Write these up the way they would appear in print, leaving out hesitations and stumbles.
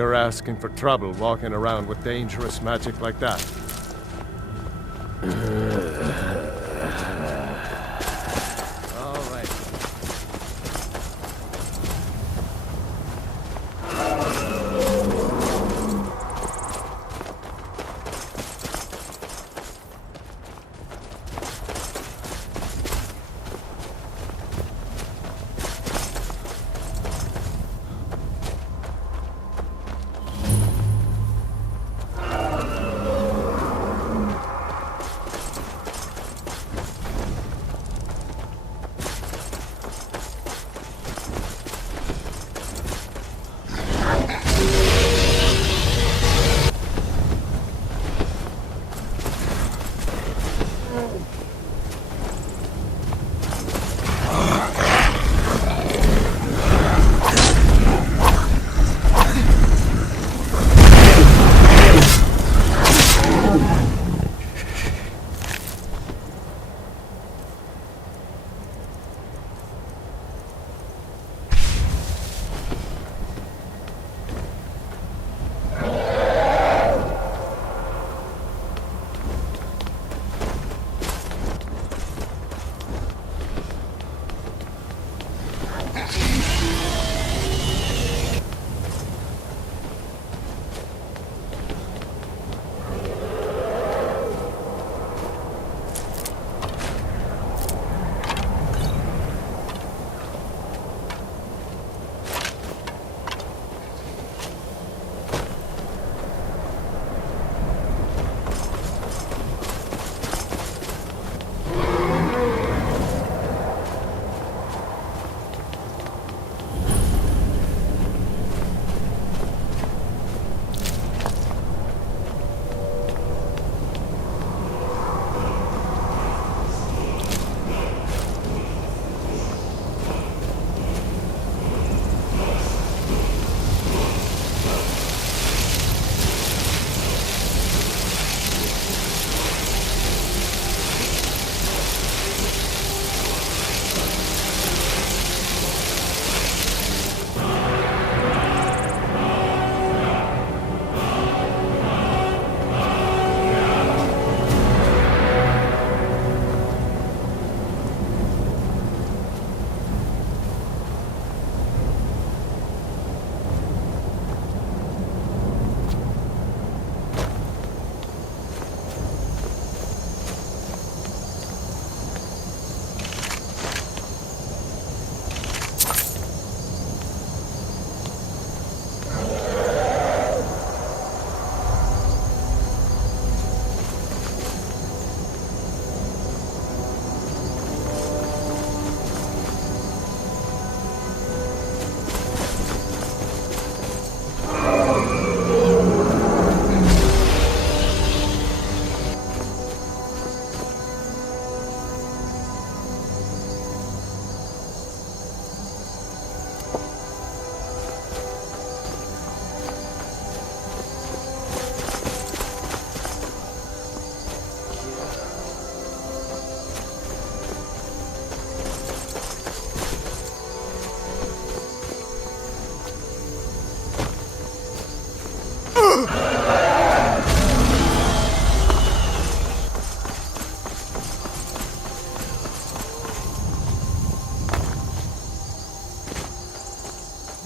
You're asking for trouble walking around with dangerous magic like that. All right.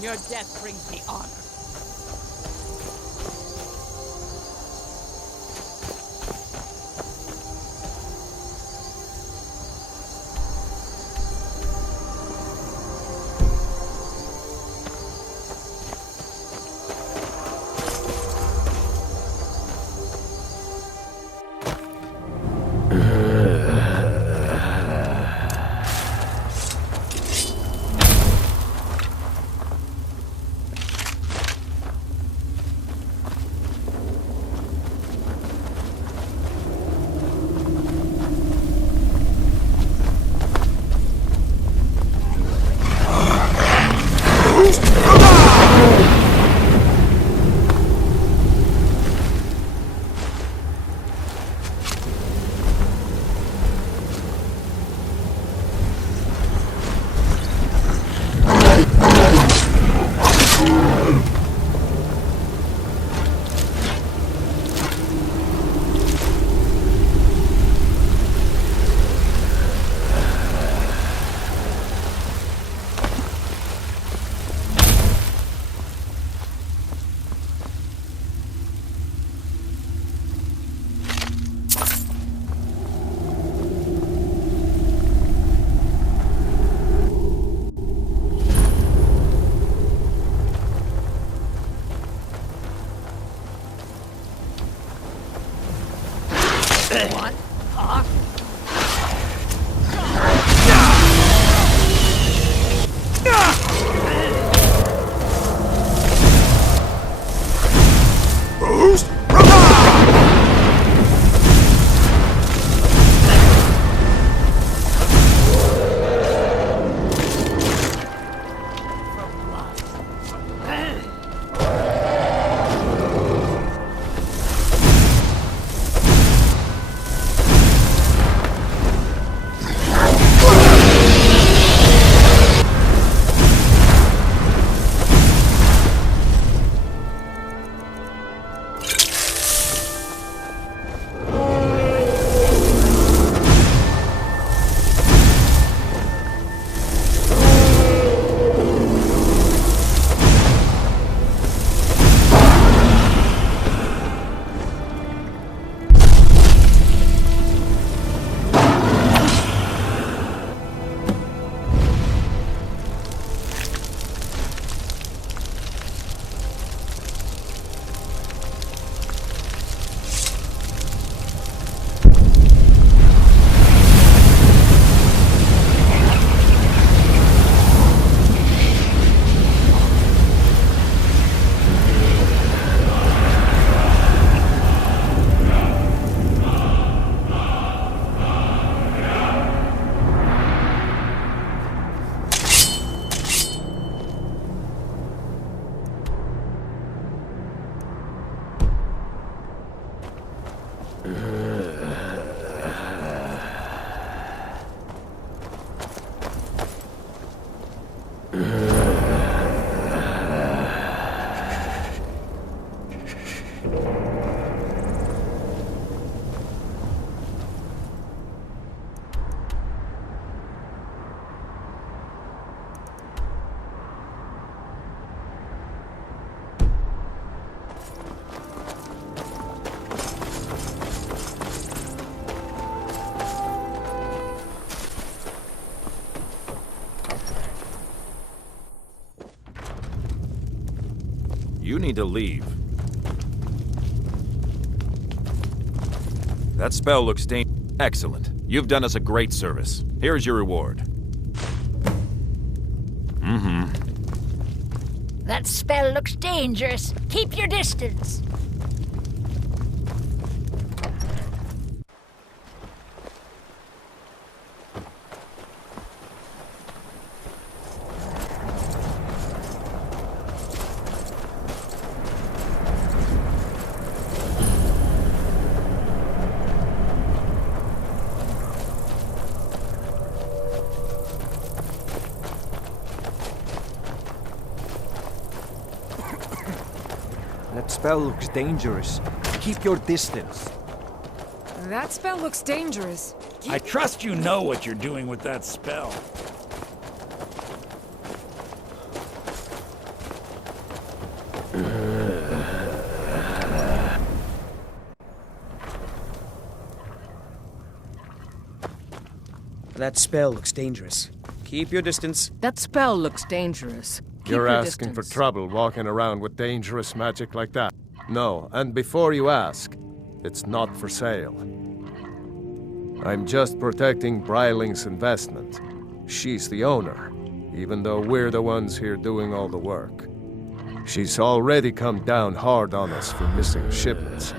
Your death brings me honor. You need to leave. That spell looks excellent. You've done us a great service. Here's your reward. That spell looks dangerous. Keep your distance. That spell looks dangerous. Keep your distance. That spell looks dangerous. I trust you know what you're doing with that spell. That spell looks dangerous. Keep your distance. That spell looks dangerous. Keep You're your asking for distance. trouble walking around with dangerous magic like that. No, and before you ask, it's not for sale. I'm just protecting Bryling's investment. She's the owner, even though we're the ones here doing all the work. She's already come down hard on us for missing shipments.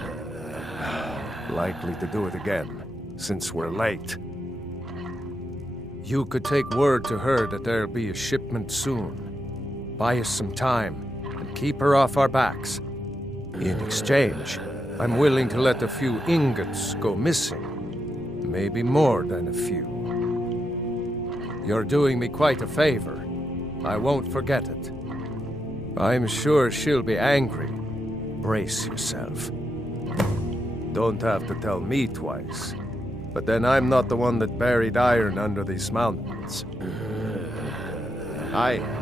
Likely to do it again, since we're late. You could take word to her that there'll be a shipment soon. Buy us some time, and keep her off our backs. In exchange, I'm willing to let a few ingots go missing. Maybe more than a few. You're doing me quite a favor. I won't forget it. I'm sure she'll be angry. Brace yourself. Don't have to tell me twice. But then I'm not the one that buried iron under these mountains. I am.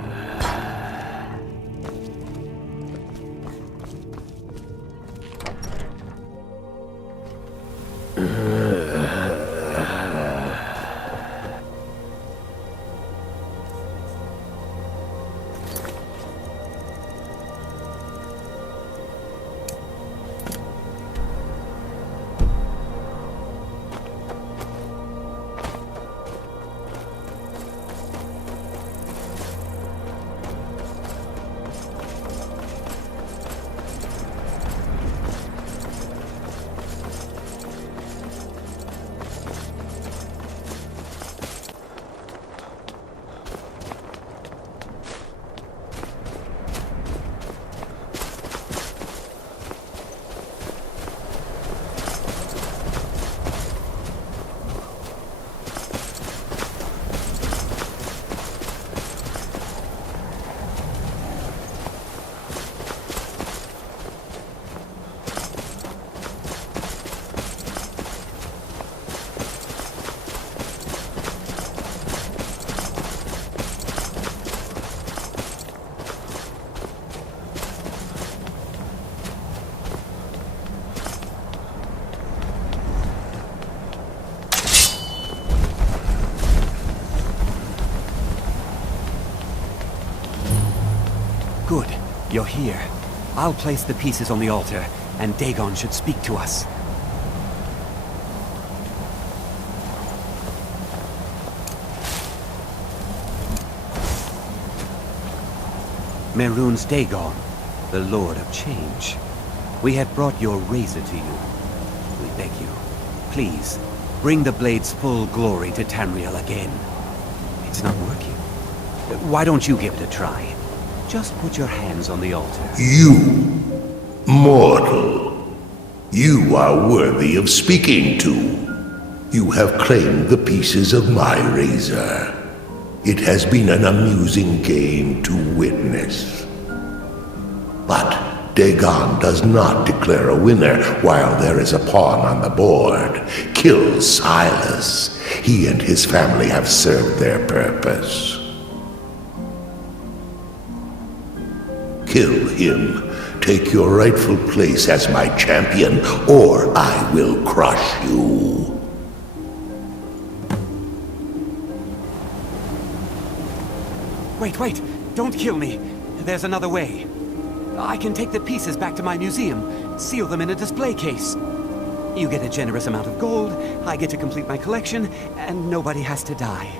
Good. You're here. I'll place the pieces on the altar, and Dagon should speak to us. Mehrunes Dagon, the Lord of Change. We have brought your razor to you. We beg you, please, bring the blade's full glory to Tamriel again. It's not working. Why don't you give it a try? Just put your hands on the altar. You, mortal, you are worthy of speaking to. You have claimed the pieces of my razor. It has been an amusing game to witness. But Dagon does not declare a winner while there is a pawn on the board. Kill Silas. He and his family have served their purpose. Kill him. Take your rightful place as my champion, or I will crush you. Wait, don't kill me. There's another way. I can take the pieces back to my museum, seal them in a display case. You get a generous amount of gold, I get to complete my collection, and nobody has to die.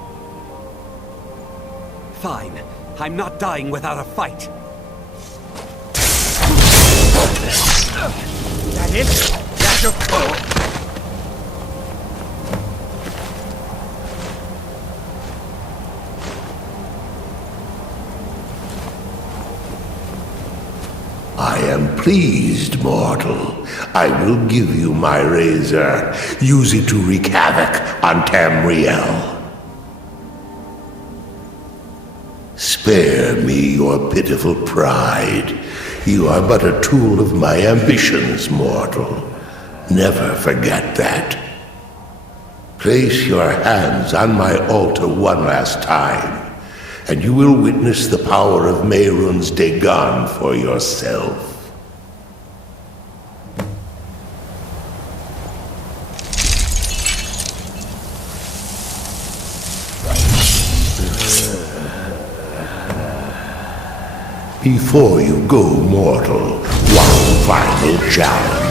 Fine. I'm not dying without a fight. That it? That's your... I am pleased, mortal. I will give you my razor. Use it to wreak havoc on Tamriel. Spare me your pitiful pride. You are but a tool of my ambitions, mortal. Never forget that. Place your hands on my altar one last time, and you will witness the power of Mehrunes Dagon for yourself. Before you go, mortal, one final challenge.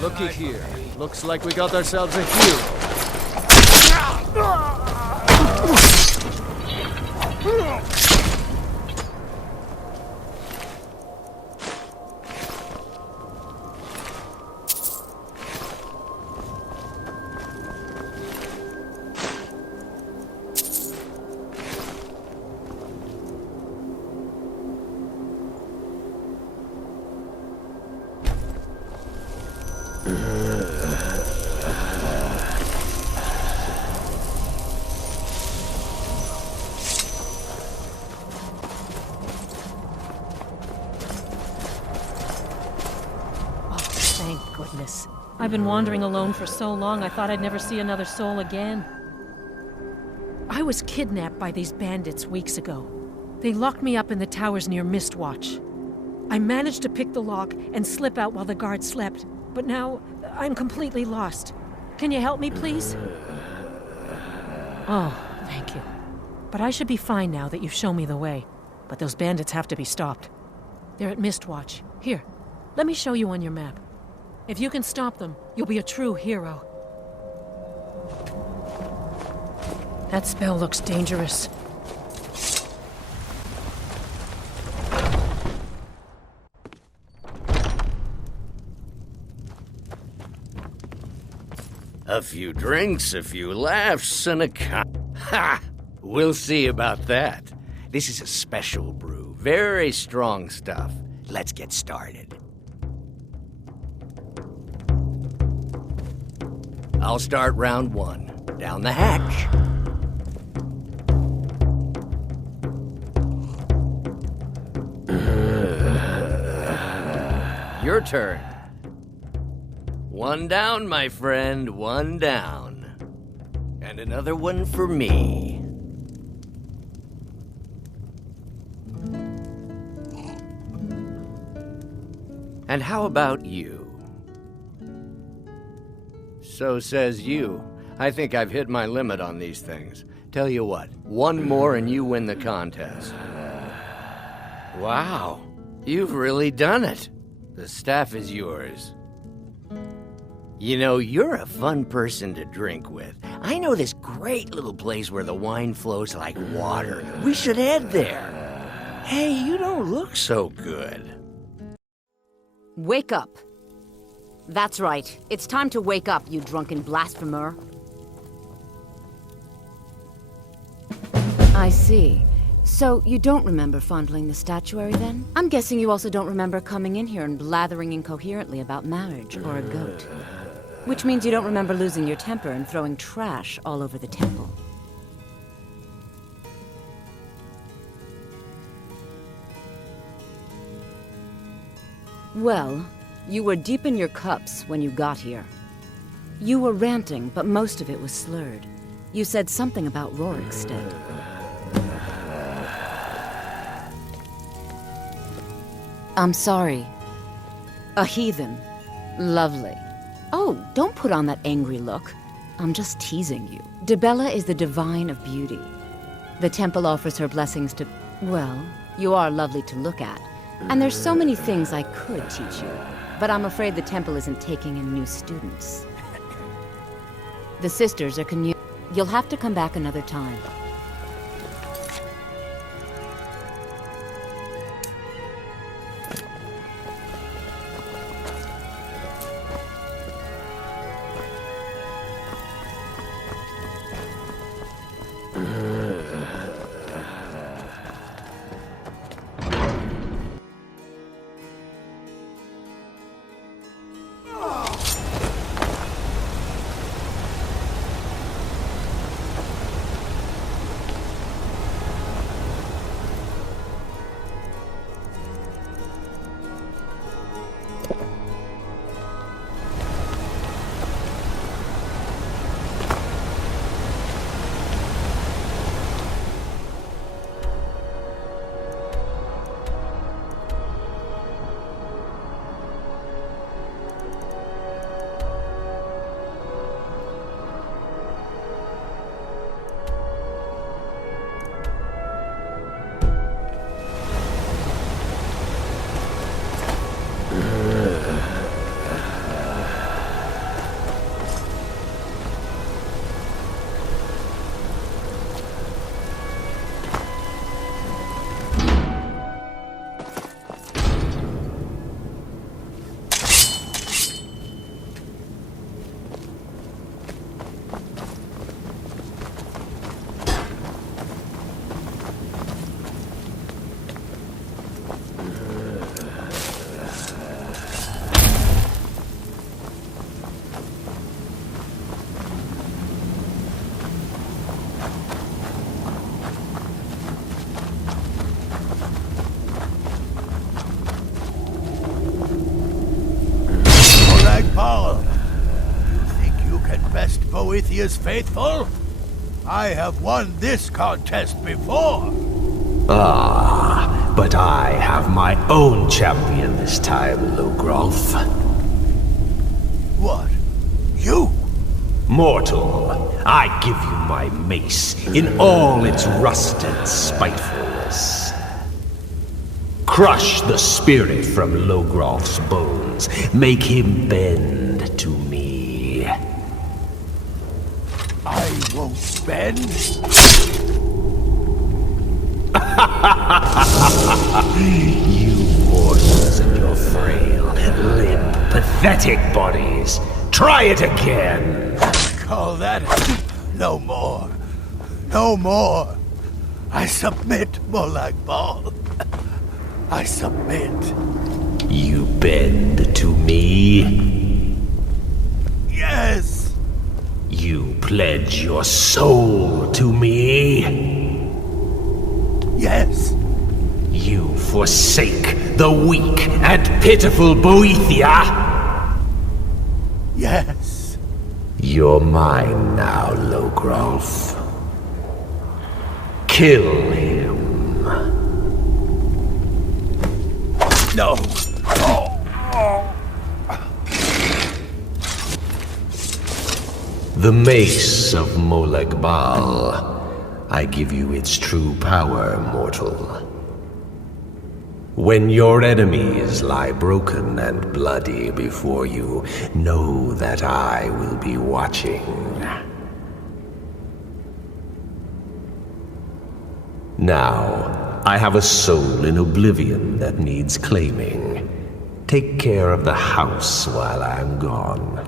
Looky here. Looks like we got ourselves a hero. I've been wandering alone for so long, I thought I'd never see another soul again. I was kidnapped by these bandits weeks ago. They locked me up in the towers near Mistwatch. I managed to pick the lock and slip out while the guards slept, but now I'm completely lost. Can you help me, please? Oh, thank you. But I should be fine now that you've shown me the way. But those bandits have to be stopped. They're at Mistwatch. Here, let me show you on your map. If you can stop them, you'll be a true hero. That spell looks dangerous. A few drinks, a few laughs, and a Ha! We'll see about that. This is a special brew. Very strong stuff. Let's get started. I'll start round one. Down the hatch. Your turn. One down, my friend, one down. And another one for me. And how about you? So says you. I think I've hit my limit on these things. Tell you what, one more and you win the contest. Wow, you've really done it. The staff is yours. You know, you're a fun person to drink with. I know this great little place where the wine flows like water. We should head there. Hey, you don't look so good. Wake up. That's right. It's time to wake up, you drunken blasphemer. I see. So, you don't remember fondling the statuary, then? I'm guessing you also don't remember coming in here and blathering incoherently about marriage or a goat. Which means you don't remember losing your temper and throwing trash all over the temple. Well, you were deep in your cups when you got here. You were ranting, but most of it was slurred. You said something about Rorikstead. I'm sorry. A heathen. Lovely. Oh, don't put on that angry look. I'm just teasing you. Dibella is the divine of beauty. The temple offers her blessings to... Well, you are lovely to look at. And there's so many things I could teach you. But I'm afraid the temple isn't taking in new students. The sisters are You'll have to come back another time. Boethius faithful? I have won this contest before. Ah, but I have my own champion this time, Logrolf. What? You? Mortal, I give you my mace in all its rust and spitefulness. Crush the spirit from Logrolf's bones. Make him bend to me. I won't bend. You mortals and your frail, limp, pathetic bodies. Try it again. Call that no more. No more. I submit, Molag Bal. I submit. You bend to me? Yes. You pledge your soul to me? Yes. You forsake the weak and pitiful Boethia? Yes. You're mine now, Logrolf. Kill him. No. The mace of Molag Bal. I give you its true power, mortal. When your enemies lie broken and bloody before you, know that I will be watching. Now, I have a soul in oblivion that needs claiming. Take care of the house while I'm gone.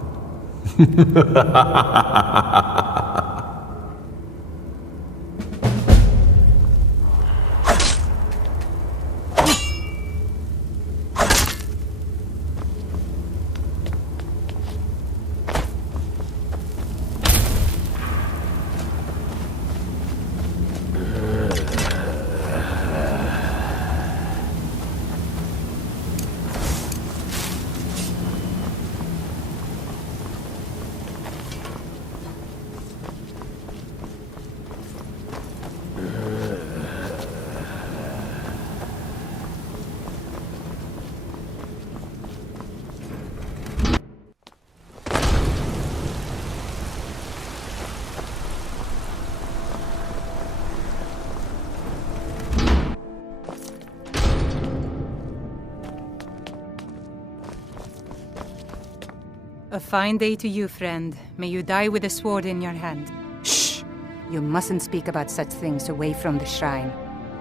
A fine day to you, friend. May you die with a sword in your hand. Shh! You mustn't speak about such things away from the shrine.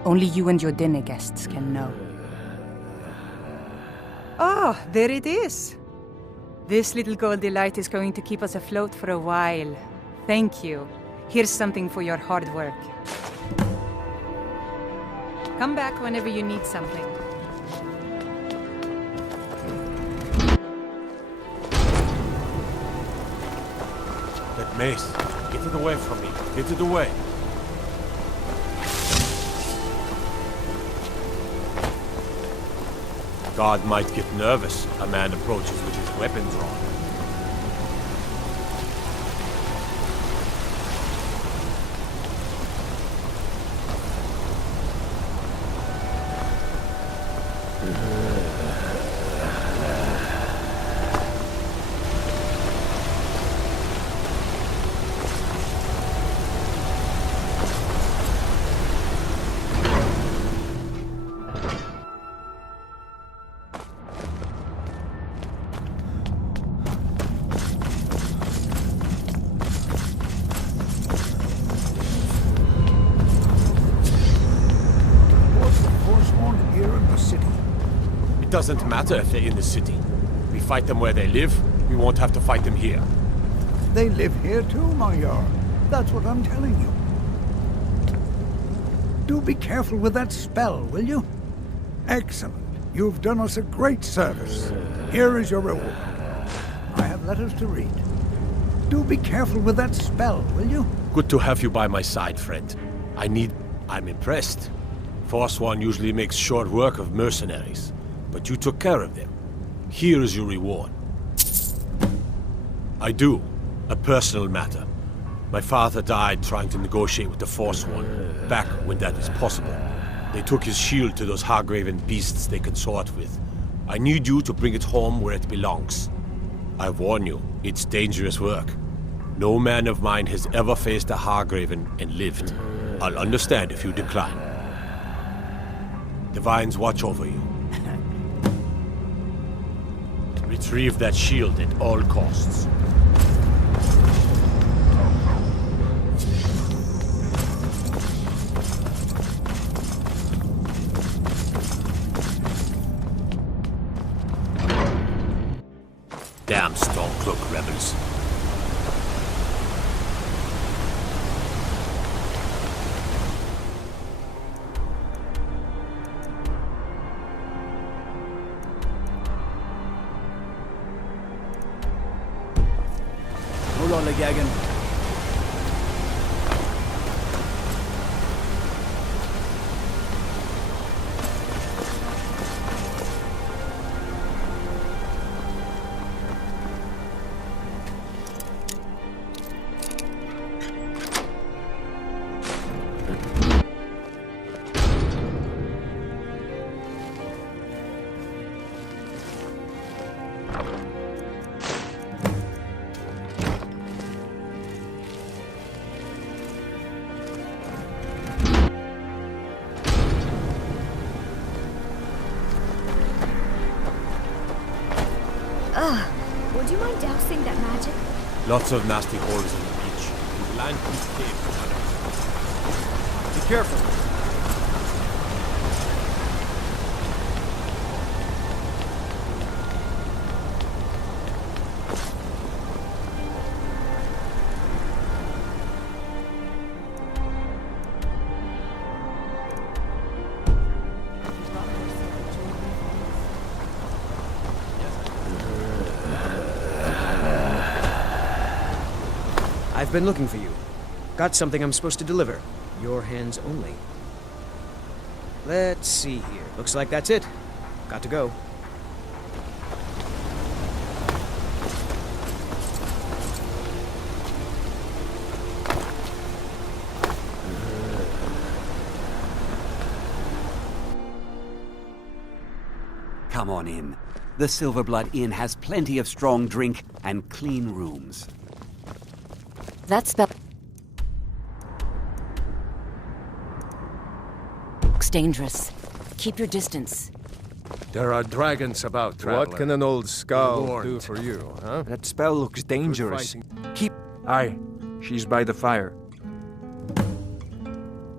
Only you and your dinner guests can know. Oh, there it is. This little gold delight is going to keep us afloat for a while. Thank you. Here's something for your hard work. Come back whenever you need something. That mace. Get it away from me. Get it away. God might get nervous. A man approaches with his weapon drawn. It doesn't matter if they're in the city. We fight them where they live, we won't have to fight them here. They live here too, my Jarl. That's what I'm telling you. Do be careful with that spell, will you? Excellent. You've done us a great service. Here is your reward. I have letters to read. Do be careful with that spell, will you? Good to have you by my side, friend. I'm impressed. Forsworn usually makes short work of mercenaries, but you took care of them. Here is your reward. I do. A personal matter. My father died trying to negotiate with the Forsworn, back when that was possible. They took his shield to those Hargraven beasts they consort with. I need you to bring it home where it belongs. I warn you, it's dangerous work. No man of mine has ever faced a Hargraven and lived. I'll understand if you decline. Divines watch over you. Retrieve that shield at all costs. Damn Stormcloak rebels. Hold on, Gagan. Would you mind dousing that magic? Lots of nasty holes in the beach. The land keeps caved. Be careful. I've been looking for you. Got something I'm supposed to deliver. Your hands only. Let's see here. Looks like that's it. Got to go. Come on in. The Silverblood Inn has plenty of strong drink and clean rooms. That spell looks dangerous. Keep your distance. There are dragons about, traveler. What can an old skull do for you, huh? That spell looks dangerous. Keep... Aye, she's by the fire.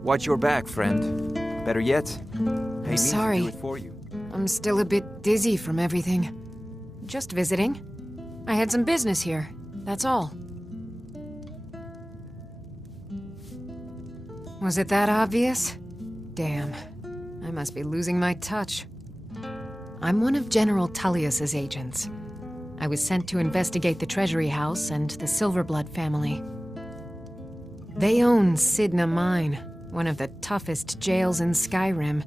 Watch your back, friend. Better yet, pay me sorry. to do it for you. I'm still a bit dizzy from everything. Just visiting. I had some business here, that's all. Was it that obvious? Damn. I must be losing my touch. I'm one of General Tullius's agents. I was sent to investigate the Treasury House and the Silverblood family. They own Sidna Mine, one of the toughest jails in Skyrim.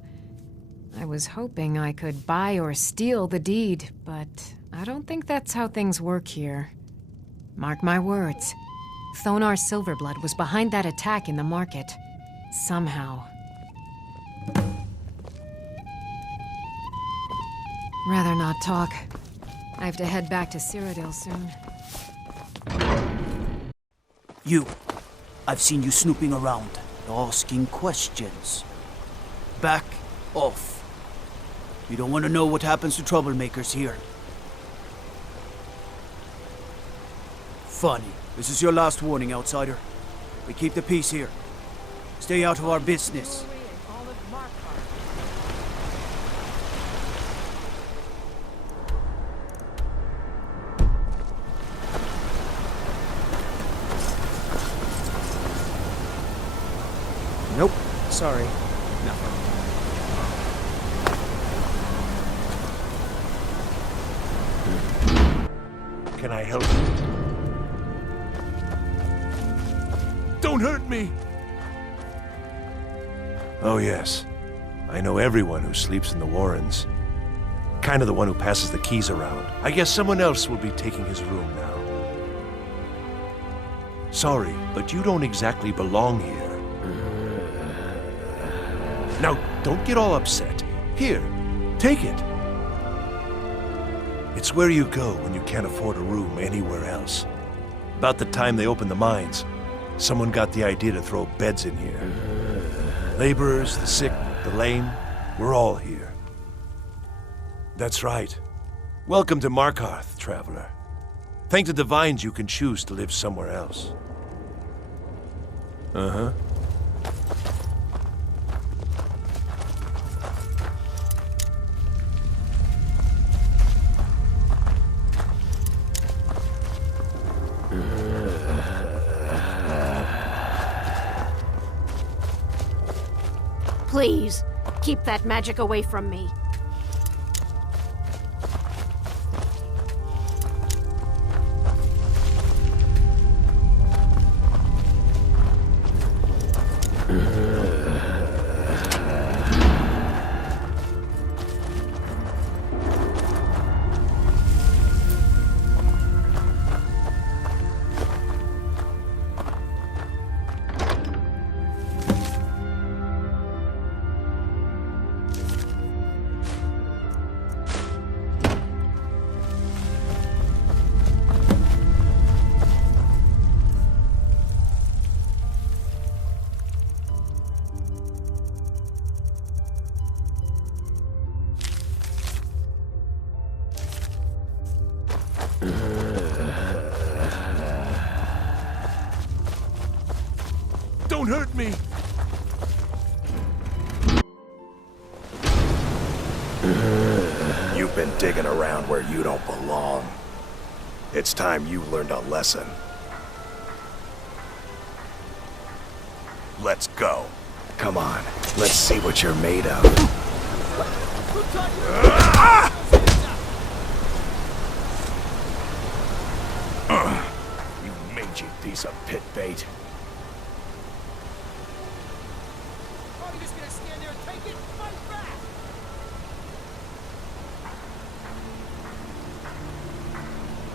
I was hoping I could buy or steal the deed, but I don't think that's how things work here. Mark my words. Thonar Silverblood was behind that attack in the market. Somehow. Rather not talk. I have to head back to Cyrodiil soon. You. I've seen you snooping around, asking questions. Back off. You don't want to know what happens to troublemakers here. Funny. This is your last warning, outsider. We keep the peace here. Stay out of our business. Nope. Sorry. Nothing. Can I help you? Don't hurt me! Oh, yes. I know everyone who sleeps in the Warrens. Kind of the one who passes the keys around. I guess someone else will be taking his room now. Sorry, but you don't exactly belong here. Now, don't get all upset. Here, take it. It's where you go when you can't afford a room anywhere else. About the time they opened the mines, someone got the idea to throw beds in here. Laborers, the sick, the lame, we're all here. That's right. Welcome to Markarth, traveler. Thank the Divines you can choose to live somewhere else. Uh-huh. Please, keep that magic away from me. Don't hurt me! You've been digging around where you don't belong. It's time you learned a lesson. Let's go. Come on, let's see what you're made of. You mangy piece of pit bait.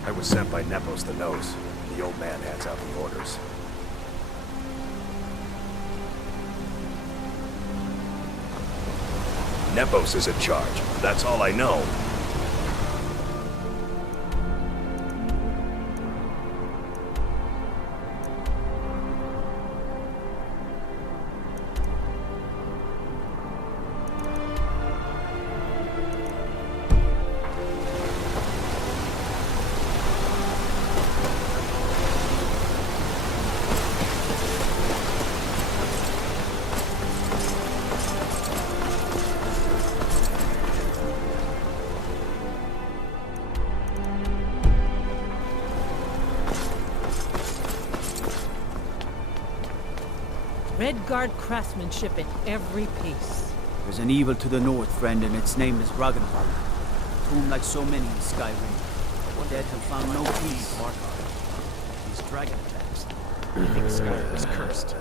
I was sent by Nepos the Nose. The old man hands out the orders. Nepos is in charge. That's all I know. Redguard craftsmanship in every piece. There's an evil to the north, friend, and its name is Dragonborn. Tomb like so many in Skyrim. The dead have found no peace. These dragon attacks. I think Skyrim is cursed.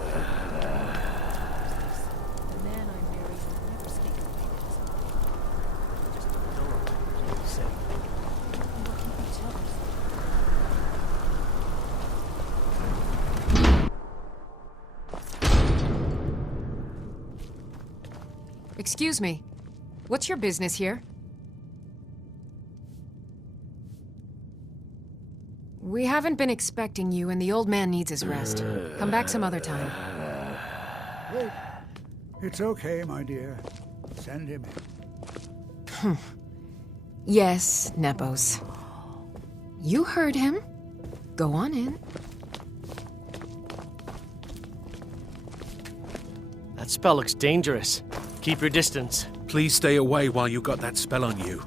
Excuse me. What's your business here? We haven't been expecting you, and the old man needs his rest. Come back some other time. Wait. It's okay, my dear. Send him in. Yes, Nepos. You heard him. Go on in. That spell looks dangerous. Keep your distance. Please stay away while you got that spell on you.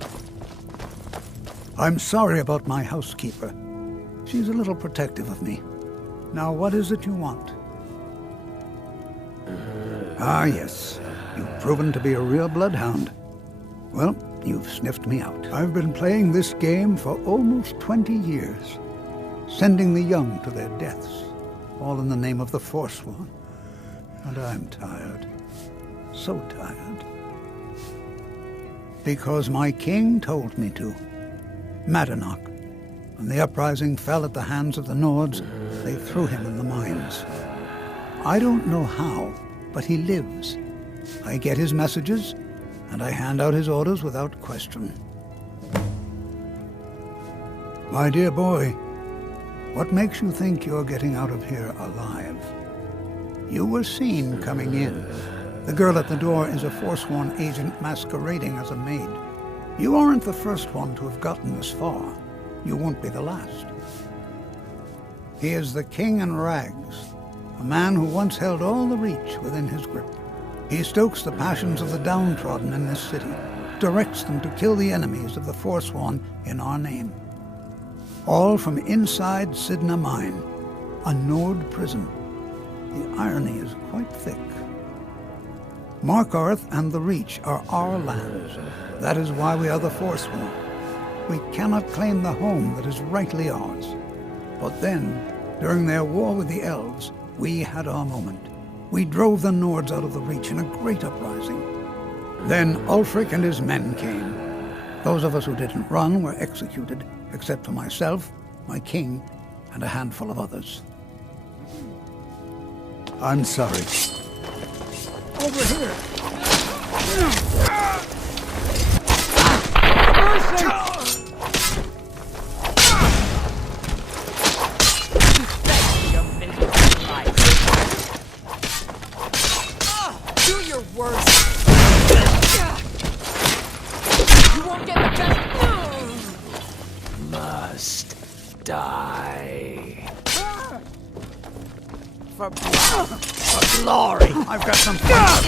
I'm sorry about my housekeeper. She's a little protective of me. Now, what is it you want? Ah, yes. You've proven to be a real bloodhound. Well, you've sniffed me out. I've been playing this game for almost 20 years, sending the young to their deaths, all in the name of the Forsworn. And I'm tired. So tired. Because my king told me to. Madanach. When the uprising fell at the hands of the Nords, they threw him in the mines. I don't know how, but he lives. I get his messages, and I hand out his orders without question. My dear boy, what makes you think you're getting out of here alive? You were seen coming in. The girl at the door is a Forsworn agent masquerading as a maid. You aren't the first one to have gotten this far. You won't be the last. He is the King in Rags, a man who once held all the Reach within his grip. He stokes the passions of the downtrodden in this city, directs them to kill the enemies of the Forsworn in our name. All from inside Sidna Mine, a Nord prison. The irony is quite thick. Markarth and the Reach are our lands. That is why we are the Forsworn. We cannot claim the home that is rightly ours. But then, during their war with the elves, we had our moment. We drove the Nords out of the Reach in a great uprising. Then Ulfric and his men came. Those of us who didn't run were executed, except for myself, my king, and a handful of others. I'm sorry. Over here! Do your worst. You won't get the best. Must die. For glory. I've got some fun.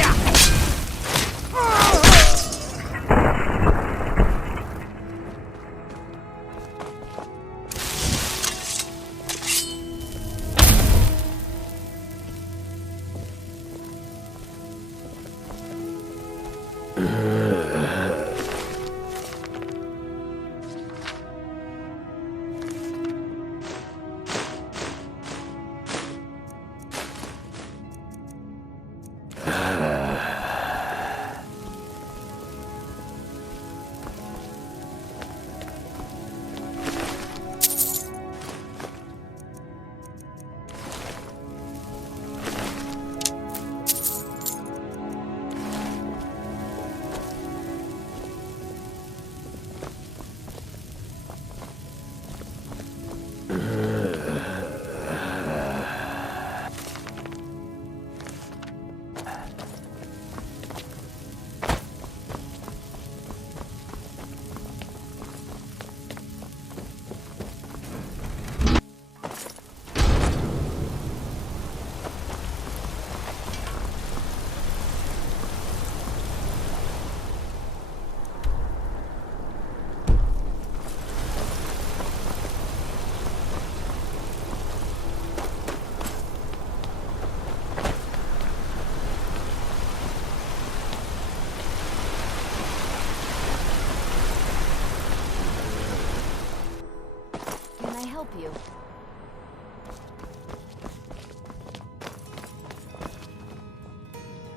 You.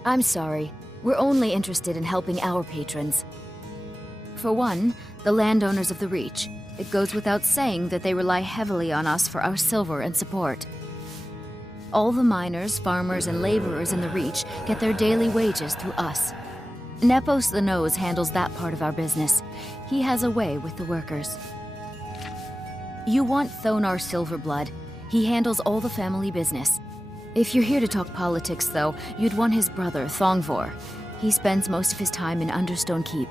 I'm sorry. We're only interested in helping our patrons. For one, the landowners of the Reach. It goes without saying that they rely heavily on us for our silver and support. All the miners, farmers, and laborers in the Reach get their daily wages through us. Nepos the Nose handles that part of our business. He has a way with the workers. You want Thonar Silverblood. He handles all the family business. If you're here to talk politics, though, you'd want his brother, Thongvor. He spends most of his time in Understone Keep.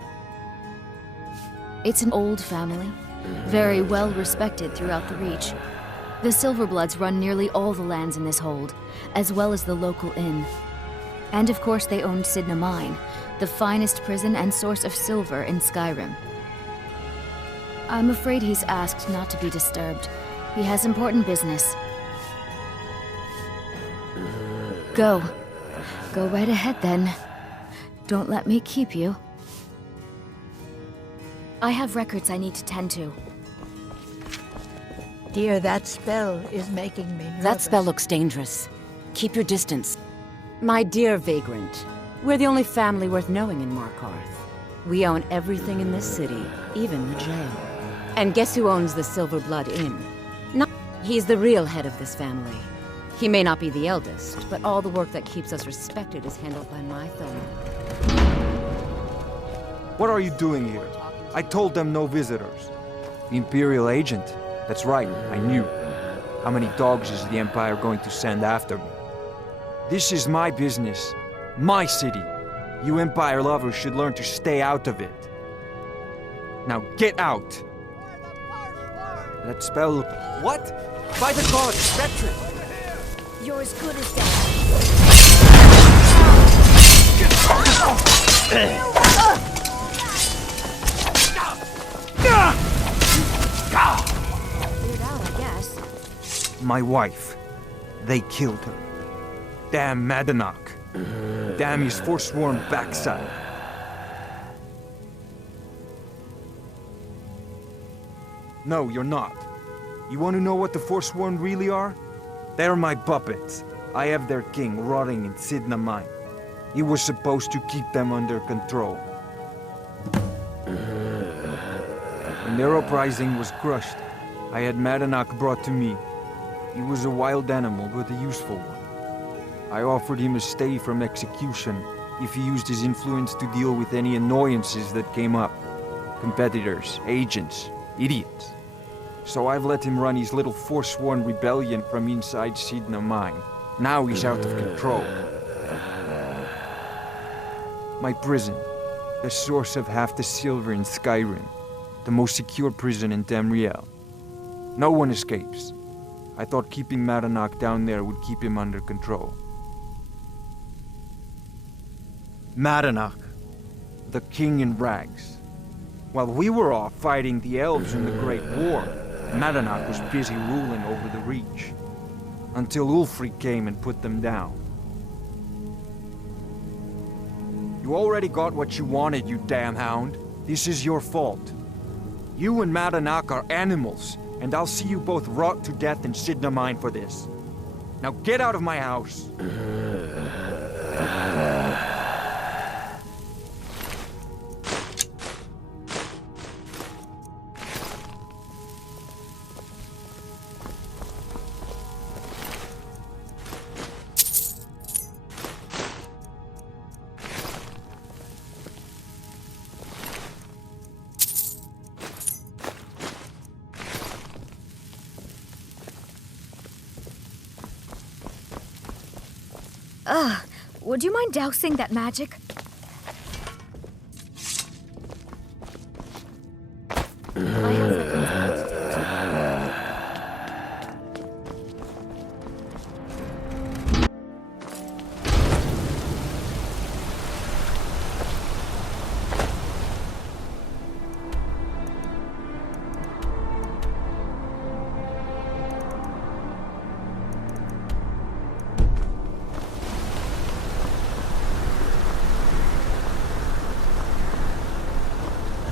It's an old family, very well respected throughout the Reach. The Silverbloods run nearly all the lands in this hold, as well as the local inn. And of course they owned Sidna Mine, the finest prison and source of silver in Skyrim. I'm afraid he's asked not to be disturbed. He has important business. Go. Go right ahead, then. Don't let me keep you. I have records I need to tend to. Dear, that spell is making me nervous. That spell looks dangerous. Keep your distance. My dear Vagrant, we're the only family worth knowing in Markarth. We own everything in this city, even the jail. And guess who owns the Silverblood Inn? He's the real head of this family. He may not be the eldest, but all the work that keeps us respected is handled by my Thonar. What are you doing here? I told them no visitors. The Imperial agent. That's right, I knew. How many dogs is the Empire going to send after me? This is my business. My city. You Empire lovers should learn to stay out of it. Now get out! That spell... What? By the gods, that's it! You're as good as dead. Cleared out, I guess. My wife. They killed her. Damn Madanach. Damn his forsworn backside. No, you're not. You want to know what the Forsworn really are? They're my puppets. I have their king rotting in Sidna Mine. He was supposed to keep them under control. When their uprising was crushed, I had Madanak brought to me. He was a wild animal, but a useful one. I offered him a stay from execution if he used his influence to deal with any annoyances that came up. Competitors, agents, idiots. So I've let him run his little forsworn rebellion from inside Sidna Mine. Now he's out of control. My prison, the source of half the silver in Skyrim, the most secure prison in Tamriel. No one escapes. I thought keeping Madanak down there would keep him under control. Madanak, the king in rags. While we were off fighting the elves in the Great War, Madanak was busy ruling over the Reach. Until Ulfric came and put them down. You already got what you wanted, you damn hound. This is your fault. You and Madanak are animals, and I'll see you both rot to death in Sidna Mine for this. Now get out of my house! Would you mind dousing that magic?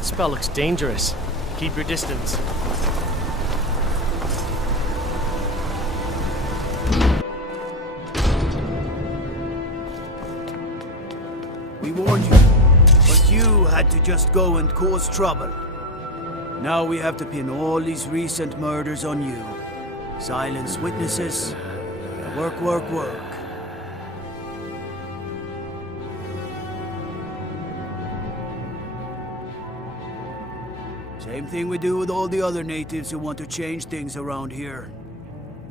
That spell looks dangerous. Keep your distance. We warned you, but you had to just go and cause trouble. Now we have to pin all these recent murders on you. Silence witnesses. Work, work, work. Same thing we do with all the other natives who want to change things around here.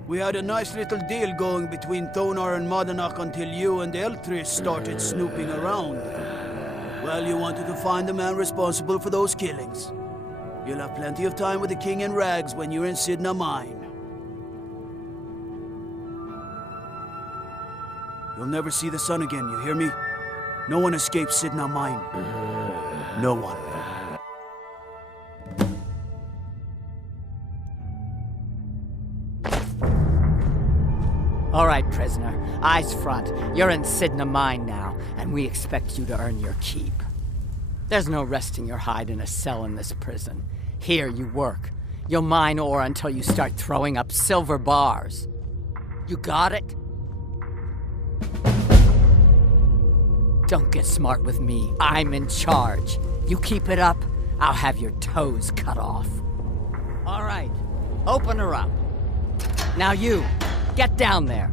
We had a nice little deal going between Thonar and Madanak until you and Elthris started snooping around. Well, you wanted to find the man responsible for those killings. You'll have plenty of time with the king in rags when you're in Sidna Mine. You'll never see the sun again, you hear me? No one escapes Sidna Mine. No one. All right, prisoner. Eyes front. You're in Sidna Mine now, and we expect you to earn your keep. There's no resting your hide in a cell in this prison. Here you work. You'll mine ore until you start throwing up silver bars. You got it? Don't get smart with me. I'm in charge. You keep it up, I'll have your toes cut off. All right, open her up. Now you, get down there.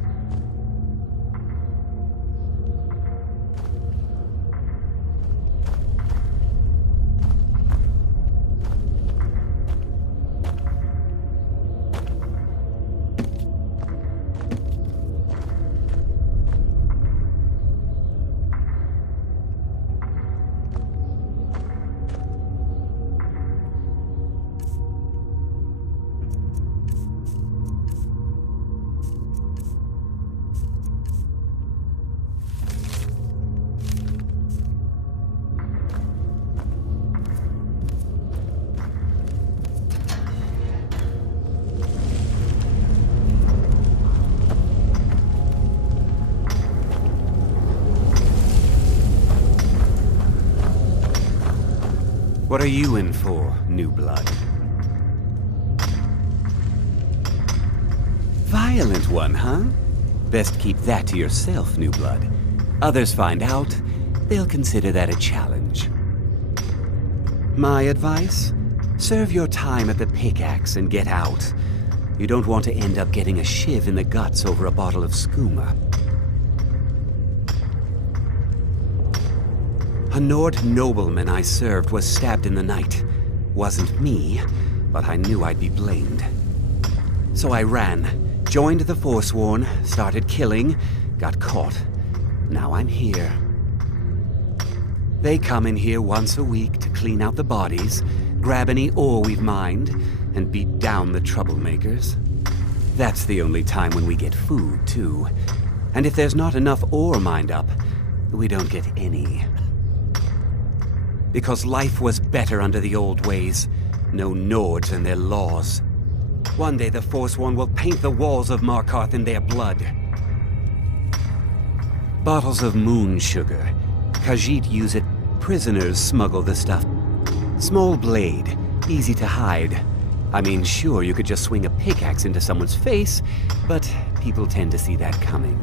What are you in for, new blood? Violent one, huh? Best keep that to yourself, new blood. Others find out, they'll consider that a challenge. My advice? Serve your time at the pickaxe and get out. You don't want to end up getting a shiv in the guts over a bottle of skooma. A Nord nobleman I served was stabbed in the night. Wasn't me, but I knew I'd be blamed. So I ran, joined the Forsworn, started killing, got caught. Now I'm here. They come in here once a week to clean out the bodies, grab any ore we've mined, and beat down the troublemakers. That's the only time when we get food, too. And if there's not enough ore mined up, we don't get any. Because life was better under the old ways. No Nords and their laws. One day the Forsworn will paint the walls of Markarth in their blood. Bottles of moon sugar. Khajiit use it. Prisoners smuggle the stuff. Small blade. Easy to hide. I mean, sure, you could just swing a pickaxe into someone's face, but people tend to see that coming.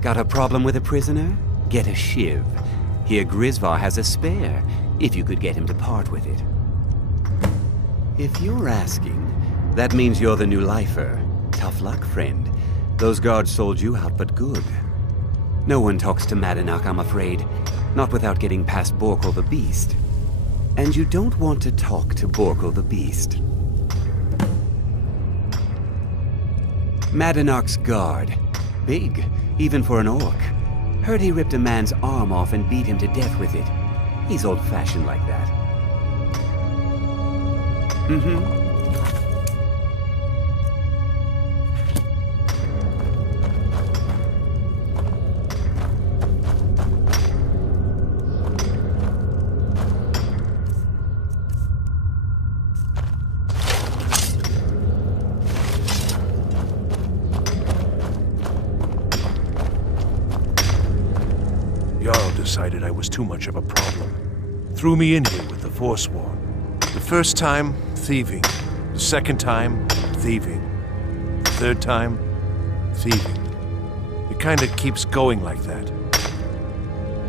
Got a problem with a prisoner? Get a shiv. Here Grisvar has a spare, if you could get him to part with it. If you're asking, that means you're the new lifer. Tough luck, friend. Those guards sold you out, but good. No one talks to Madanach, I'm afraid. Not without getting past Borkul the Beast. And you don't want to talk to Borkul the Beast. Madanach's guard. Big, even for an orc. Heard he ripped a man's arm off and beat him to death with it. He's old-fashioned like that. Decided I was too much of a problem. Threw me in here with the Forsworn. The first time, thieving. The second time, thieving. The third time, thieving. It kinda keeps going like that.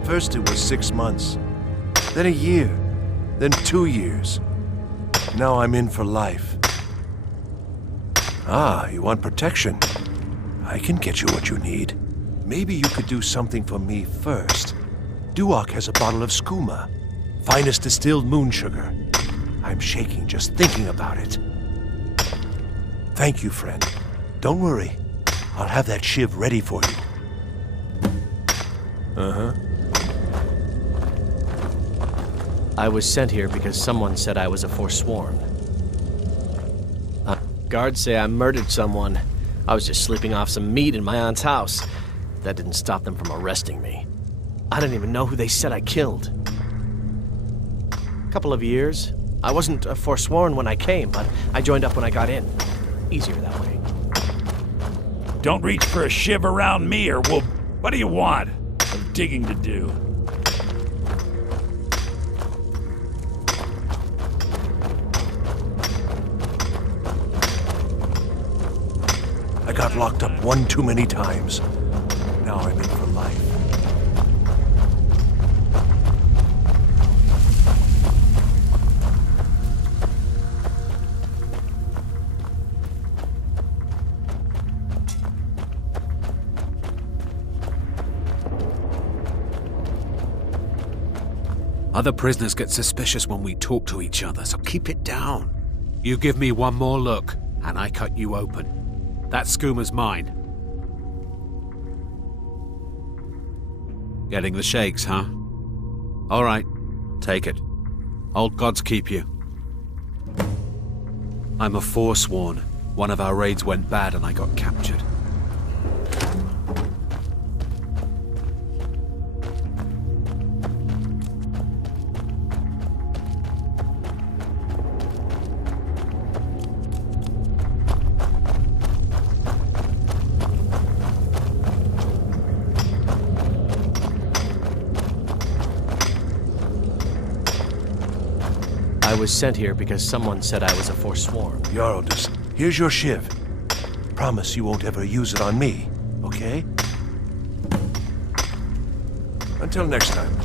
First it was 6 months, then a year, then 2 years. Now I'm in for life. Ah, you want protection? I can get you what you need. Maybe you could do something for me first. Duak has a bottle of skooma, finest distilled moon sugar. I'm shaking just thinking about it. Thank you, friend. Don't worry. I'll have that shiv ready for you. I was sent here because someone said I was a Forsworn. Guards say I murdered someone. I was just sleeping off some meat in my aunt's house. That didn't stop them from arresting me. I don't even know who they said I killed. Couple of years. I wasn't a Forsworn when I came, but I joined up when I got in. Easier that way. Don't reach for a shiv around me or we'll... What do you want? I've digging to do. I got locked up one too many times. Now I'm in for life. Other prisoners get suspicious when we talk to each other, so keep it down. You give me one more look, and I cut you open. That skooma's mine. Getting the shakes, huh? All right, take it. Old gods keep you. I'm a Forsworn. One of our raids went bad and I got captured. was sent here because someone said I was a Forsworn. Jarldus, here's your shiv. Promise you won't ever use it on me, okay? Until next time.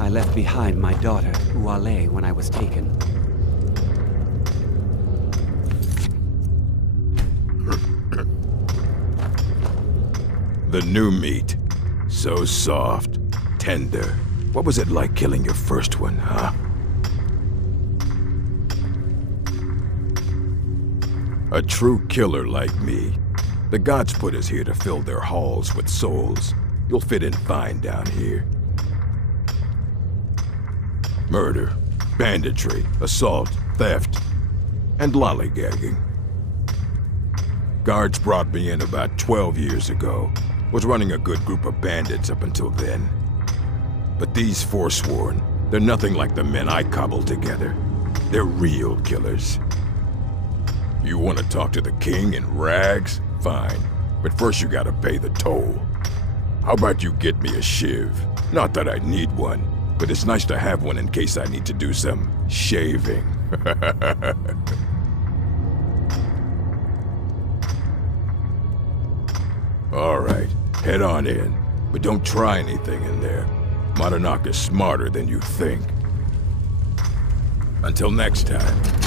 I left behind my daughter, Uale, when I was taken. The new meat. So soft, tender. What was it like killing your first one, huh? A true killer like me. The gods put us here to fill their halls with souls. You'll fit in fine down here. Murder, banditry, assault, theft, and lollygagging. Guards brought me in about 12 years ago. Was running a good group of bandits up until then. But these Forsworn, they're nothing like the men I cobbled together. They're real killers. You want to talk to the king in rags? Fine. But first you gotta pay the toll. How about you get me a shiv? Not that I need one, but it's nice to have one in case I need to do some shaving. All right, head on in, but don't try anything in there. Monarch is smarter than you think. Until next time.